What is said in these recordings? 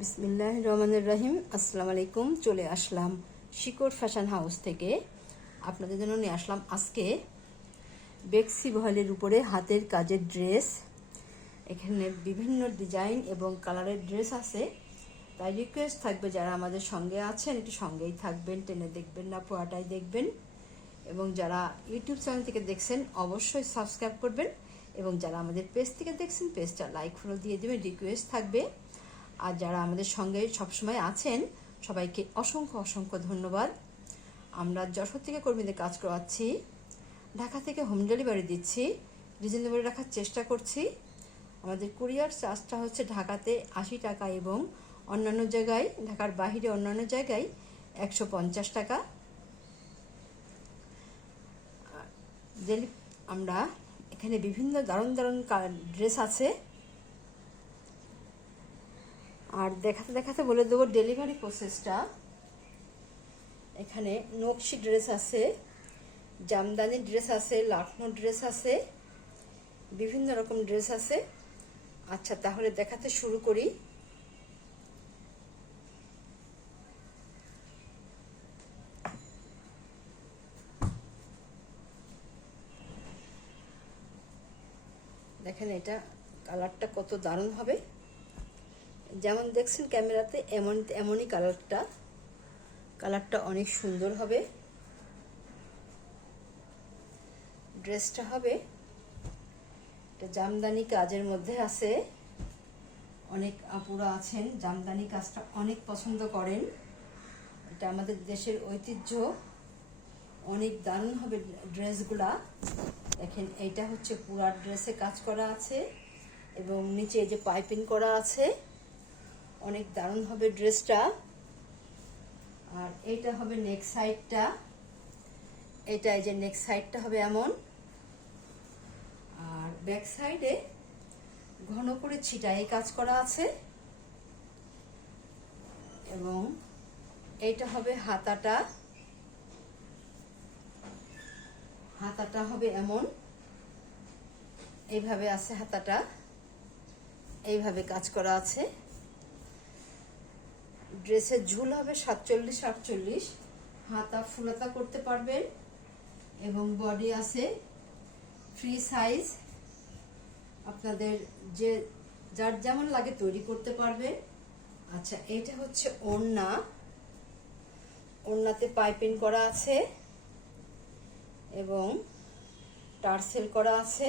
বিসমিল্লাহির রহমানির রহিম। আসসালামু আলাইকুম। চলে আসলাম শিকড় ফ্যাশন হাউস থেকে। আপনাদের জন্য নিয়ে আসলাম আজকে বেক্সি ভয়েলের উপরে হাতের কাজের ড্রেস। এখানে বিভিন্ন ডিজাইন এবং কালারের ড্রেস আছে। তাই রিকোয়েস্ট থাকবে, যারা আমাদের সঙ্গে আছেন একটু সঙ্গেই থাকবেন, টেনে দেখবেন না, পুরাটাই দেখবেন। এবং যারা ইউটিউব চ্যানেল থেকে দেখছেন অবশ্যই সাবস্ক্রাইব করবেন, এবং যারা আমাদের পেজ থেকে দেখছেন পেজটা লাইক ফলো দিয়ে দেবেন, রিকোয়েস্ট থাকবে। আর যারা আমাদের সঙ্গে সবসময় আছেন সবাইকে অসংখ্য অসংখ্য ধন্যবাদ। আমরা যশোর থেকে কর্মীদের কাজ করাচ্ছি, ঢাকা থেকে হোম ডেলিভারি দিচ্ছি, রিজনেবল রাখার চেষ্টা করছি। আমাদের কুরিয়ার চার্জটা হচ্ছে ঢাকাতে 80 টাকা এবং অন্যান্য জায়গায়, ঢাকার বাইরে অন্যান্য জায়গায় 150 টাকা। আমরা এখানে বিভিন্ন দারুণ দারুণ ড্রেস আছে। আর দেখাতে দেখাতে বলে দেবো ডেলিভারি প্রসেসটা। এখানে নকশি ড্রেস আছে, জামদানি ড্রেস আছে, লাখনো ড্রেস আছে, বিভিন্ন রকম ড্রেস আছে। আচ্ছা, তাহলে দেখাতে শুরু করি। দেখেন এটা কালারটা কত দারুণ হবে, যেমন দেখছেন ক্যামেরাতে এমনই কালারটা অনেক সুন্দর হবে। ড্রেসটা হবে এটা জামদানি কাজের মধ্যে আছে। অনেক আপুরা আছেন জামদানি কাজটা অনেক পছন্দ করেন। এটা আমাদের দেশের ঐতিহ্য, অনেক দারুণ হবে ড্রেসগুলা। দেখেন এইটা হচ্ছে পুরা ড্রেসে কাজ করা আছে এবং নিচে যে পাইপিং করা আছে, অনেক দারুণ হবে ড্রেসটা। আর এইটা হবে নেক সাইডটা, এটা এই যে নেক সাইডটা হবে এমন। আর ব্যাক সাইডে ঘন করে ছিটাই কাজ করা আছে এবং এইটা হবে হাতাটা হবে এমন, এইভাবে আছে হাতাটা, এইভাবে কাজ করা আছে। ড্রেসের ঝুল হবে 47-48, হাতা ফুলাতা করতে পারবেন এবং বডি আছে ফ্রি সাইজ, আপনাদের যার যেমন লাগে তৈরি করতে পারবেন। আচ্ছা, এটা হচ্ছে ওড়নাতে পাইপিং করা আছে এবং টার্সেল করা আছে।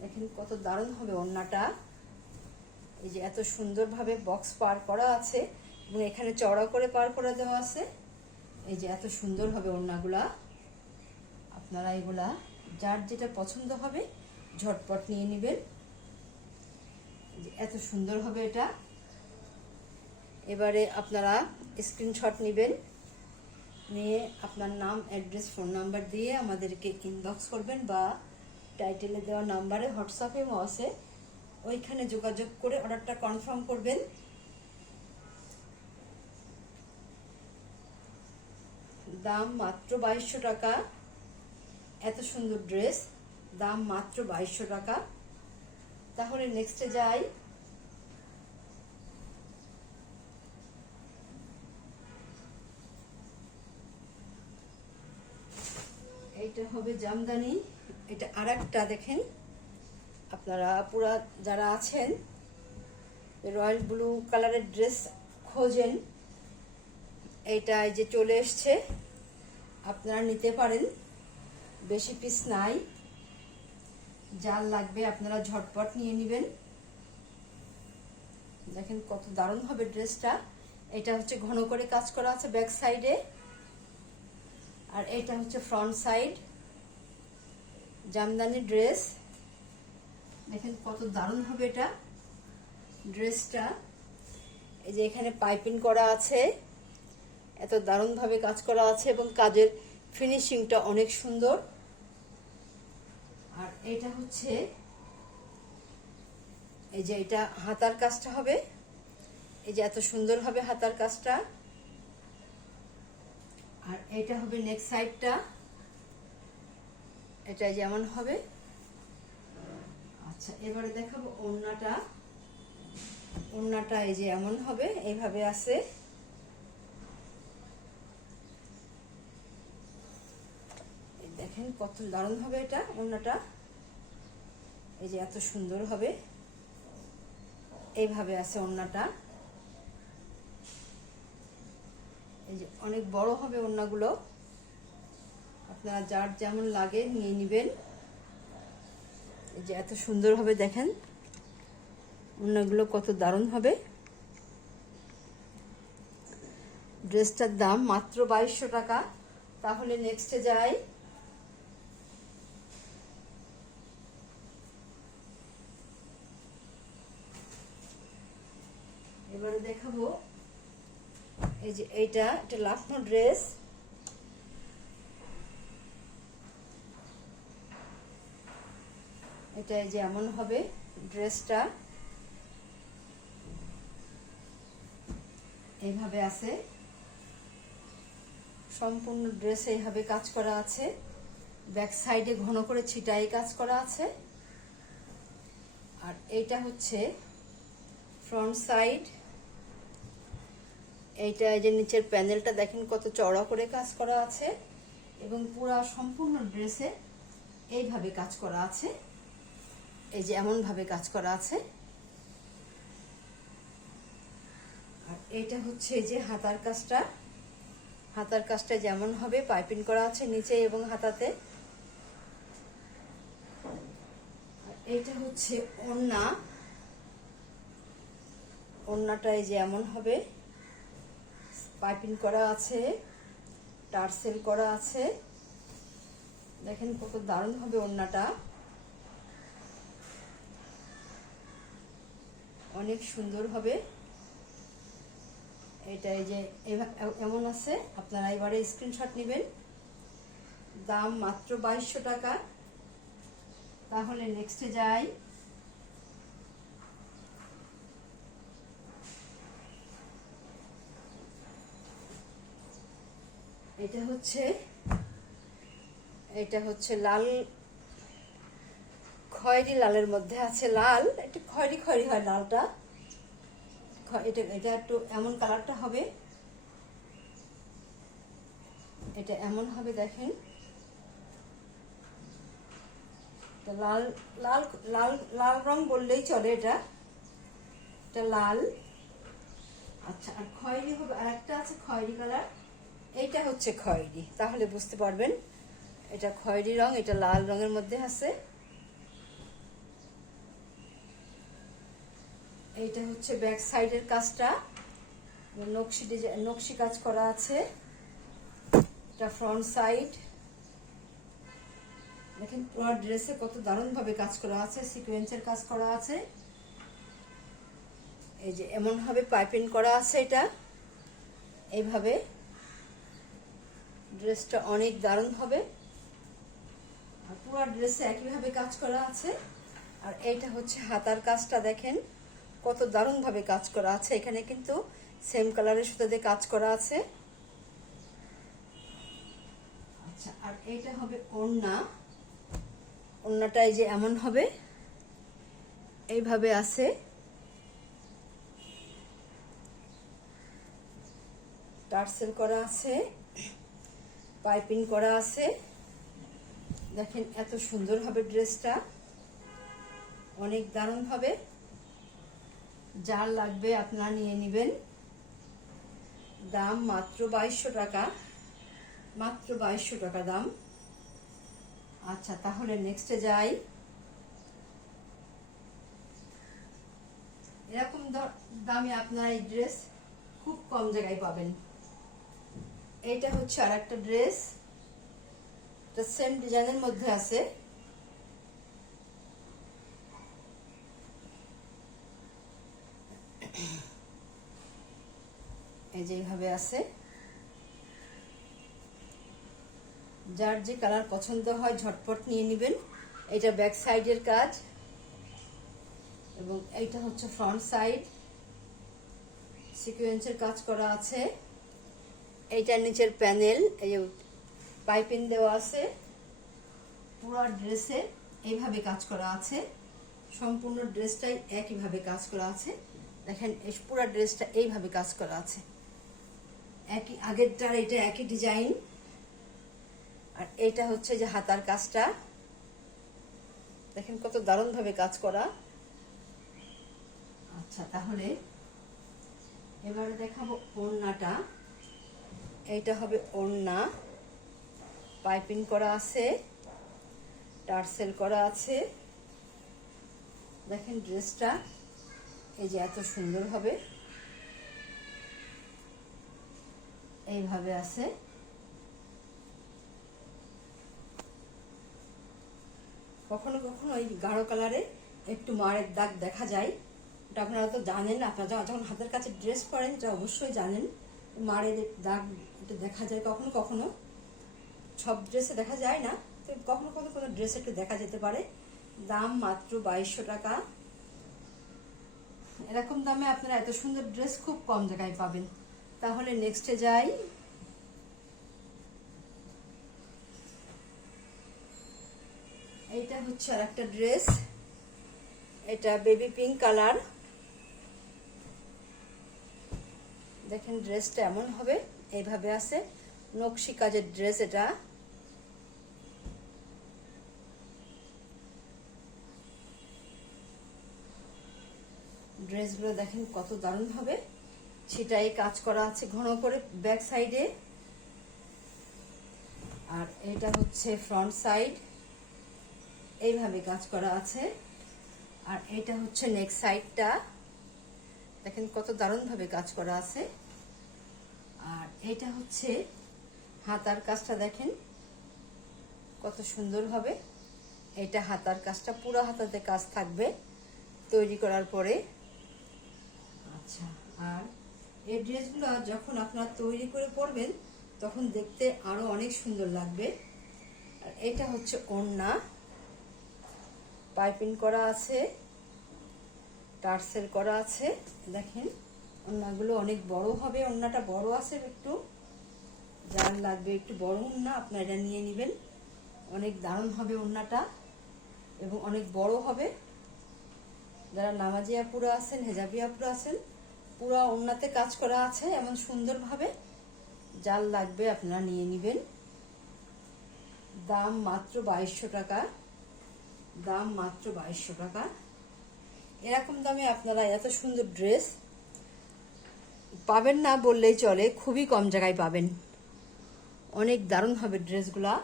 দেখেন কত দারুণ হবে ওড়নাটা। এই যে এত সুন্দরভাবে বক্স পার করা আছে এবং এখানে চড়া করে পার করে দেওয়া আছে। এই যে এত সুন্দর হবে ওড়নাগুলা। আপনারা এগুলা যার যেটা পছন্দ হবে ঝটপট নিয়ে নেবেন। এত সুন্দর হবে এটা। এবারে আপনারা স্ক্রিনশট নেবেন, নিয়ে আপনার নাম, অ্যাড্রেস, ফোন নাম্বার দিয়ে আমাদেরকে ইনবক্স করবেন বা টাইটেলে দেওয়া নাম্বারে হোয়াটসঅ্যাপে আছে, ওইখানে যোগাযোগ করে অর্ডারটা কনফার্ম করবেন। দাম মাত্র 2200 টাকা। এত সুন্দর ড্রেস, দাম মাত্র 2200 টাকা। তাহলে নেক্সটে যাই। এইটা হবে জামদানি। এটা আরেকটা দেখেন, আপনারা পুরা যারা আছেন রয়্যাল ব্লু কালারের ড্রেস খোঁজেন, এইটা এই যে চলে এসছে, আপনারা নিতে পারেন। বেশি পিস নাই, যার লাগবে আপনারা ঝটপট নিয়ে নেবেন। দেখেন কত দারুণ হবে ড্রেসটা। এটা হচ্ছে ঘন করে কাজ করা আছে ব্যাক সাইডে, আর এইটা হচ্ছে ফ্রন্ট সাইড। জামদানি ড্রেস, দেখেন কত দারুণ হবে এটা ড্রেসটা। এই যে এখানে পাইপিং করা আছে, এত দারুণভাবে কাজ করা আছে এবং কাজের ফিনিশিংটা অনেক সুন্দর। আর এটা হচ্ছে এই যে এটা হাতার কাজটা হবে, এই যে এত সুন্দর হবে হাতার কাজটা। আর এটা হবে নেক সাইডটা, এটা যেমন হবে। আচ্ছা, এবারে দেখাবো ওড়নাটা। ওড়নাটা এই যে এমন হবে, এইভাবে আছে। দেখেন কত দারুণ হবে এটা, ওড়নাটা এই যে এত সুন্দর হবে, এইভাবে আছে ওড়নাটা। এই যে অনেক বড় হবে ওড়নাগুলো, আপনারা যার যেমন লাগে নিয়ে নেবেন। এই যে এত সুন্দর হবে, দেখেন ওড়নাগুলো কত দারুণ হবে। ড্রেসটার দাম মাত্র 2200 টাকা। তাহলে নেক্সটে যাই। এবারে দেখাবো এই যে এটা লাখনো ড্রেস। এটা এই যে এমন হবে ড্রেসটা, এইভাবে আছে। সম্পূর্ণ ড্রেস এইভাবে কাজ করা আছে, ব্যাক সাইডে ঘন করে ছিটাই কাজ করা আছে। আর এইটা হচ্ছে ফ্রন্ট সাইড। এইটা এই যে নিচের প্যানেলটা দেখেন কত চওড়া করে কাজ করা আছে, এবং পুরো সম্পূর্ণ ড্রেসে এইভাবে কাজ করা আছে। এই যে এমন ভাবে কাজ করা আছে। আর এইটা হচ্ছে এই যে হাতার কাজটা, হাতার কাজটা যেমন হবে পাইপিং করা আছে নিচে এবং হাতাতে। আর এইটা হচ্ছে ওড়না, ওড়নাটা এই যে এমন হবে, পাইপিং করা আছে, টার্সেল করা আছে। দেখেন কত দারুণ হবে ওড়নাটা, অনেক সুন্দর হবে। এটা এই যে এমন আছে, আপনারা এবারে স্ক্রিনশট নেবেন। দাম মাত্র 2200 টাকা। তাহলে নেক্সটে যাই। এটা হচ্ছে লাল, খয়েরি লালের মধ্যে আছে লাল, একটু খয়েরি খয়েরি হয় লালটা। এটা একটু এমন কালারটা হবে, এটা এমন হবে দেখেন। লাল লাল লাল লাল রং বললেই চলে, এটা লাল। আচ্ছা, আর খয়েরি হবে, আর একটা আছে খয়েরি কালার। এইটা হচ্ছে খয়েরি, তাহলে বুঝতে পারবেন এটা খয়েরি রং, এটা লাল রঙের মধ্যে আছে। এইটা হচ্ছে ব্যাক সাইডের কাজটা, নকশি কাজ করা আছে। এটা ফ্রন্ট সাইড, দেখেন পুরো ড্রেসে কত দারুণ ভাবে কাজ করা আছে, সিকোয়েন্সের কাজ করা আছে। এই যে এমন ভাবে পাইপিং করা আছে, এটা এইভাবে ড্রেসটা অনেক দারুণ হবে। আর পুরো ড্রেসে একইভাবে কাজ করা আছে। আর এইটা হচ্ছে হাতার কাজটা, দেখেন কত দারুণ ভাবে কাজ করা আছে। এখানে কিন্তু সেম কালারের সুতা দিয়ে কাজ করা আছে। আচ্ছা, আর এইটা হবে ওড়না, ওড়নাটা এই যে এমন হবে, এইভাবে আছে। টার্সেল করা আছে, পাইপিং করা আছে। দেখেন এত সুন্দর হবে ড্রেসটা, অনেক দারুণ হবে। যার লাগবে আপনারা নিয়ে নেবেন। দাম মাত্র 2200 টাকা, মাত্র 2200 টাকা দাম। আচ্ছা, তাহলে নেক্সটে যাই। এরকম দামে আপনারা এই ড্রেস খুব কম জায়গায় পাবেন। এইটা হচ্ছে আর একটা ড্রেস, এটা সেম ডিজাইনের মধ্যে আছে। এই যে এইভাবে আছে। যার যে কালার পছন্দ হয় ঝটপট নিয়ে নেবেন। এটা ব্যাক সাইডের কাজ, এবং এইটা হচ্ছে ফ্রন্ট সাইড, সিকোয়েন্সের কাজ করা আছে। এইটার নিচের প্যানেল, এই পাইপিং দেওয়া আছে। পুরো ড্রেসে এইভাবে কাজ করা আছে, সম্পূর্ণ ড্রেসটাই একইভাবে কাজ করা আছে। দেখেন এই পুরো ড্রেসটা এইভাবে কাজ করা আছে, একই আগেরটার এটা একই ডিজাইন। আর এইটা হচ্ছে যে হাতার কাজটা, দেখেন কত দারুণ ভাবে কাজ করা। আচ্ছা তাহলে এবারে দেখাবো ওড়নাটা। এইটা হবে ওড়না, পাইপিং করা আছে, টার্সেল করা আছে। দেখেন ড্রেসটা এই যে এত সুন্দর হবে, এইভাবে আছে। কখনো কখনো এই গাঢ় কালারে একটু মারের দাগ দেখা যায়, ওটা আপনারা তো জানেন, আপনারা যখন হাতের কাছে ড্রেস পরেন এটা অবশ্যই জানেন। মারের দাগ এটা দেখা যায় কখনো কখনো, সব ড্রেসে দেখা যায় না, তো কখনো কখনো কোনো ড্রেস একটু দেখা যেতে পারে। দাম মাত্র 2200 টাকা। এরকম দামে আপনারা এত সুন্দর ড্রেস খুব কম জায়গায় পাবেন। তাহলে নেক্সটে যাই। এইটা হচ্ছে আর একটা ড্রেস, এটা বেবি পিঙ্ক কালার। দেখেন ড্রেসটা এমন হবে, এইভাবে আছে, নকশি কাজের ড্রেস এটা। ড্রেসগুলো দেখেন কত দারুণ হবে, সেটাই কাজ করা আছে ঘন করে ব্যাক সাইডে। আর এটা হচ্ছে ফ্রন্ট সাইড, এইভাবে কাজ করা আছে। আর এটা হচ্ছে নেক সাইডটা, দেখেন কত দারুণ ভাবে কাজ করা আছে। আর এটা হচ্ছে হাতার কাজটা, দেখেন কত সুন্দর হবে। এটা হাতার কাজটা, পুরো হাতাতে কাজ থাকবে তৈরি করার পরে। আচ্ছা, আর এই ড্রেসগুলো যখন আপনারা তৈরি করে পরবেন তখন দেখতে আরো অনেক সুন্দর লাগবে। আর এটা হচ্ছে ওড়না, পাইপিং করা আছে, টার্সেল করা আছে। দেখেন ওড়নাগুলো অনেক বড় হবে, ওড়নাটা বড় আছে একটু, যার লাগবে একটু বড় ওড়না আপনারা এটা নিয়ে নেবেন। অনেক দারুণ হবে ওড়নাটা এবং অনেক বড় হবে। যারা নামাজি আপুরা আছেন, হেজাবি আপুরা আছেন, পুরো ওড়নাতে কাজ করা আছে এমন সুন্দরভাবে, যার লাগবে আপনারা নিয়ে নেবেন। দাম মাত্র 2200 টাকা, দাম মাত্র 2200 টাকা। এরকম দামে আপনারা এত সুন্দর ড্রেস পাবেন না বললেই চলে, খুবই কম জায়গায় পাবেন। অনেক দারুণ হবে ড্রেসগুলা।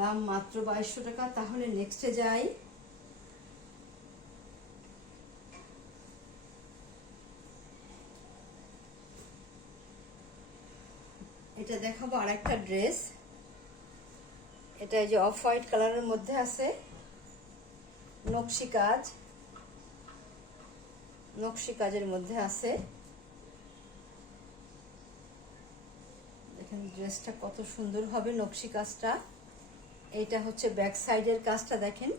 দাম মাত্র 2200 টাকা। তাহলে নেক্সটে যাই। এটা দেখাবো আর একটা ড্রেস, এটা এই যে অফ হোয়াইট কালারের মধ্যে আছে, নকশি কাজ, নকশি কাজের মধ্যে আছে। দেখেন ড্রেসটা কত সুন্দর হবে নকশি কাজটা। এইটা হচ্ছে ব্যাক সাইডের কাজটা, দেখেন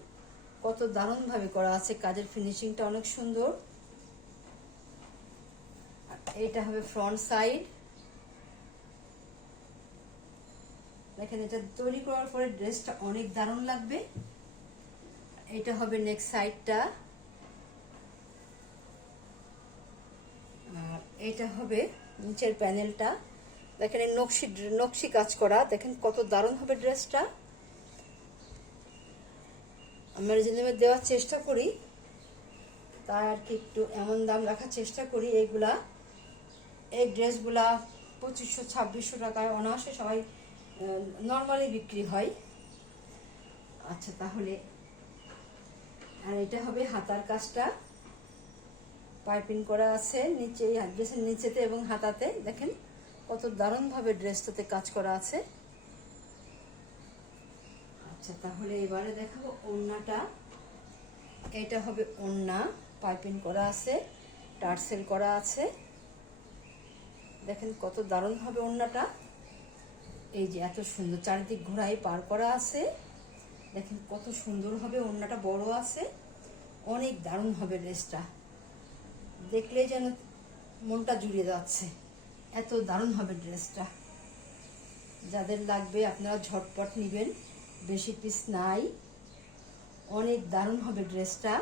কত দারুণ ভাবে করা আছে, কাজের ফিনিশিংটা অনেক সুন্দর। এইটা হবে ফ্রন্ট সাইড, দেখেন এটা তৈরি করার পরে ড্রেসটা অনেক দারুণ লাগবে। এটা হবে নেক সাইডটা, আর এটা হবে নিচের প্যানেলটা। দেখেন এই নকশি কাজ করা, দেখেন কত দারুণ হবে ড্রেসটা। আমরা রিজনেবল দেওয়ার চেষ্টা করি, তাই আর কি একটু এমন দাম রাখার চেষ্টা করি। এইগুলা এই ড্রেসগুলা 2500-2600 টাকায় অনায়াসে সবাই নর্মালি বিক্রি হয়। আচ্ছা তাহলে, আর এটা হবে হাতার কাজটা, পাইপিং করা আছে নিচে, ড্রেসের নিচেতে এবং হাতাতে। দেখেন কত দারুণ ভাবে ড্রেসটাতে কাজ করা আছে। আচ্ছা তাহলে এবারে দেখাবো ওড়নাটা। এটা হবে ওড়না, পাইপিং করা আছে, টার্সেল করা আছে। দেখেন কত দারুণ হবে ওড়নাটা, এই যে এত সুন্দর চারিদিক ঘোড়ায় পার করা আছে। দেখেন কত সুন্দর হবে ওড়নাটা, বড় আছে, অনেক দারুণ হবে ড্রেসটা, দেখলেই যেন মনটা জুড়িয়ে যাচ্ছে, এত দারুণ হবে ড্রেসটা। যাদের লাগবে আপনারা ঝটপট নেবেন, বেশি পিস নাই, অনেক দারুণ হবে ড্রেসটা।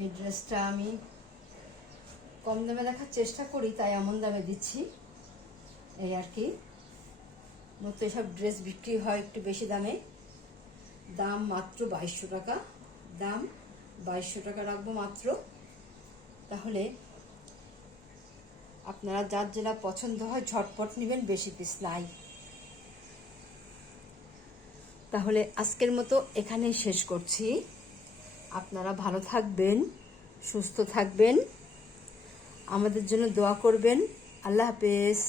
এই ড্রেসটা আমি কম দামে রাখার চেষ্টা করি, তাই এমন দামে দিচ্ছি, এই আর কি। নতুন এসব ড্রেস বিক্রি হয় একটু বেশি দামে, দাম মাত্র 2200 টাকা, দাম 2200 টাকা রাখবো মাত্র। তাহলে আপনারা যার যেটা পছন্দ হয় ঝটপট নেবেন, বেশি পিস নাই। তাহলে আজকের মতো এখানেই শেষ করছি। আপনারা ভালো থাকবেন, সুস্থ থাকবেন, আমাদের জন্য দোয়া করবেন। আল্লাহ হাফেজ।